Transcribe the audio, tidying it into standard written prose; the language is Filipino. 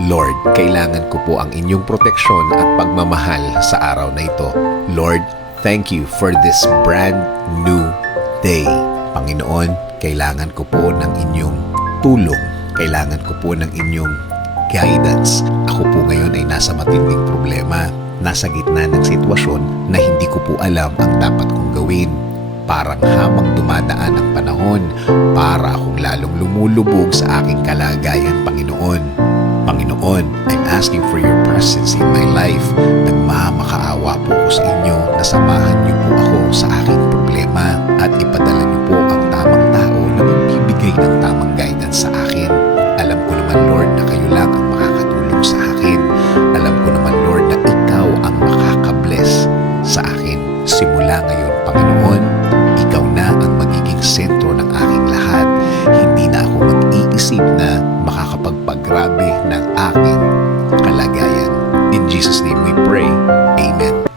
Lord, kailangan ko po ang inyong proteksyon at pagmamahal sa araw na ito. Lord, thank you for this brand new day. Panginoon, kailangan ko po ng inyong tulong. Kailangan ko po ng inyong guidance. Ako po ngayon ay nasa matinding problema. Nasa gitna ng sitwasyon na hindi ko po alam ang dapat kong gawin. Parang habang dumadaan ang panahon, para akong lalong lumulubog sa aking kalagayan, Panginoon. Panginoon, I'm asking for your presence in my life. Nagmamakaawa po ako sa inyo na samahan niyo po ako sa aking problema at ipadala niyo po ang tamang tao na magbibigay ng tamang guidance sa akin. Alam ko naman, Lord, na kayo lang ang makakatulong sa akin. Alam ko naman, Lord, na ikaw ang makakabless sa akin. Simula ngayon, Panginoon, ikaw na ang magiging sentro ng aking lahat. Hindi na ako mag-iisip na makakapagpagrabe ng aking kalagayan. In Jesus' name we pray.